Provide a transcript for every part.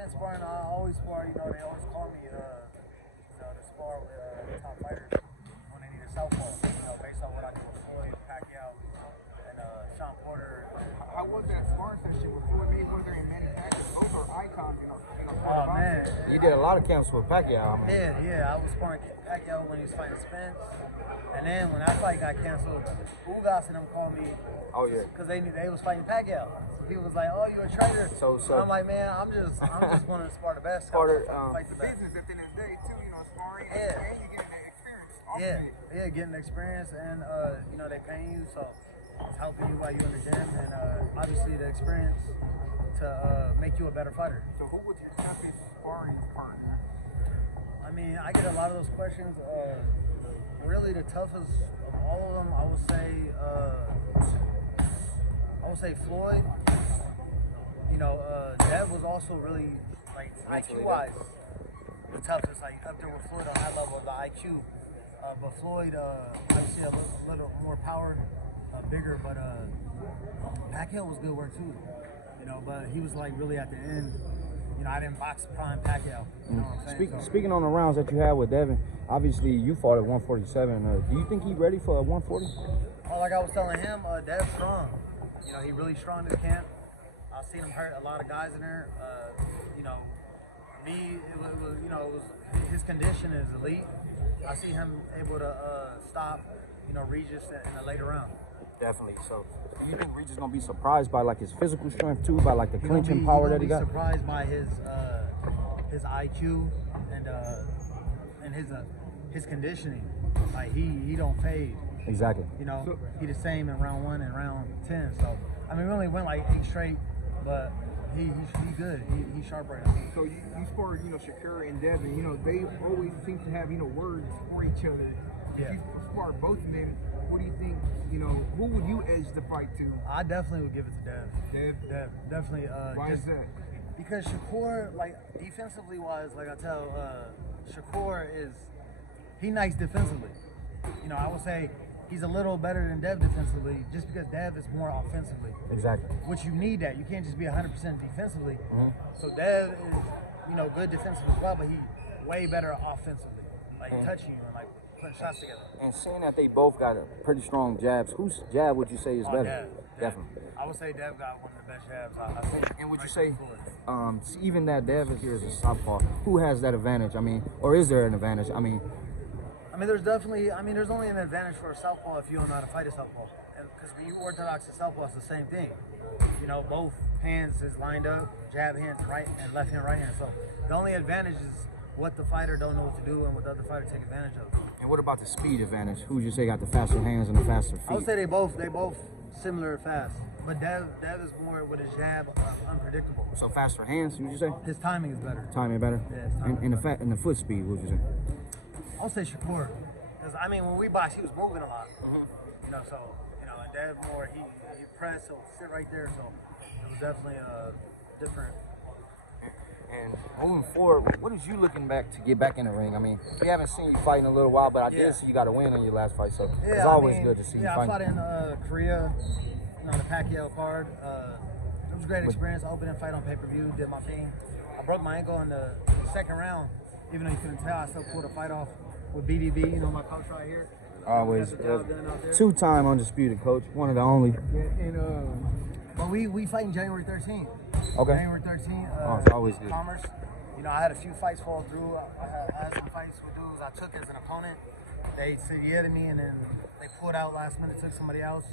been sparring. I always spar. You know, they always call me, you know, to spar with top fighters when they need a southpaw. You know, based on what I do with Floyd, Pacquiao, and Sean Porter. How was that sparring session with Floyd Mayweather and Manny Pacquiao? Those are icons, you know. Oh man, you did a lot of camps with Pacquiao. Yeah. I was sparring Pacquiao when he was fighting Spence, and then when that fight got canceled, Ugas and them called me. Oh yeah. Because they was fighting Pacquiao. So people was like, "Oh, you a traitor?" So and I'm like, man, I'm just wanting to spar the best. Fight the business at the end of the day too, you know, sparring. And you getting the experience. Yeah, getting the experience, and you know, they paying you, so it's helping you while you're in the gym, and obviously the experience to make you a better fighter. So who was your toughest sparring partner? I mean, I get a lot of those questions. Really, the toughest of all of them, I would say Floyd. You know, Dev was also really, like, IQ-wise, the toughest, like, up there with Floyd on that level of the IQ. But Floyd, obviously a little more power, bigger, but Pacquiao was good work too. You know, but he was like really at the end. You know, I didn't box prime Pacquiao. You know what I'm saying? Speaking on the rounds that you had with Devin, obviously you fought at 147. Do you think he's ready for a 140? Well, like I was telling him, Dev's strong. You know, he really strong in this camp. I've seen him hurt a lot of guys in there. You know, it was his condition is elite. I see him able to stop, you know, Regis in the later round. Definitely. So, do you think Regis gonna be surprised by like his physical strength too, by like the clinching power that he got? Surprised by his IQ and his conditioning. Like he don't fade. Exactly. You know, he the same in round 1 and round 10. So I mean, we only went like 8 straight, but he good. He's sharp right now. So you sparred, you know, Shakur and Devin. You know, they always seem to have, you know, words for each other. Yeah. You sparred both of them. What do you think? You know, who would you edge the fight to? I definitely would give it to Dev. Definitely. Why is that? Because Shakur, like defensively wise, like I tell, Shakur he nice defensively. You know, I would say he's a little better than Dev defensively, just because Dev is more offensively. Exactly. Which you need that. You can't just be 100% defensively. So Dev is, you know, good defensive as well, but he way better offensively, like touching you and like putting shots together. And seeing that they both got pretty strong jabs, whose jab would you say is better? Dev. Definitely. I would say Dev got one of the best jabs. I think. And would you say, even that Dev is here as a southpaw, who has that advantage? I mean, or is there an advantage? I mean, there's definitely, there's only an advantage for a southpaw if you don't know how to fight a southpaw. Because when you orthodox a southpaw, it's the same thing. You know, both hands is lined up, jab hand right and left hand, right hand. So the only advantage is what the fighter don't know what to do and what the other fighter take advantage of. And what about the speed advantage? Who would you say got the faster hands and the faster feet? I would say they both similar fast. But Dev is more with his jab unpredictable. So faster hands, would you say? His timing is better. Timing better? Yeah, his timing and the foot speed, what would you say? I'll say Shakur. Because, when we boxed, he was moving a lot. You know, so, and Dev more, he pressed, so sit right there. So it was definitely different. And moving forward, what is you looking back to get back in the ring? I mean, we haven't seen you fight in a little while, but I did see you got a win on your last fight, so it's always good to see you fight. Yeah, I fought in Korea, on the Pacquiao card. It was a great experience. Opening fight on pay-per-view, did my thing. I broke my ankle in the second round. Even though you couldn't tell, I still pulled a fight off with BDB, my coach right here. Always. Two-time undisputed coach, one of the only. Yeah, but we fight in January 13th. Okay. January 13th. It's always good. Commerce. I had a few fights fall through. I had some fights with dudes I took as an opponent. They said yeah to me, and then they pulled out last minute, took somebody else.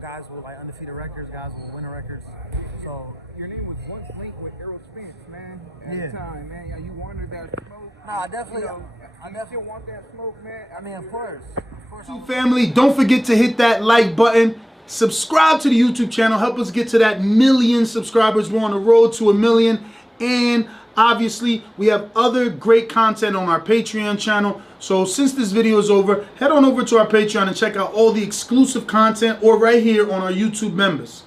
Guys with like undefeated records, guys with winning records. So your name was once linked with Errol Spence, man. At the time, man. Yeah, you wanted that smoke. Nah, I definitely still want that smoke, man. Of course. Family, don't forget to hit that like button. Subscribe to the YouTube channel. Help us get to that 1 million subscribers. We're on the road to 1 million. And obviously, we have other great content on our Patreon channel. So since this video is over, head on over to our Patreon and check out all the exclusive content or right here on our YouTube members.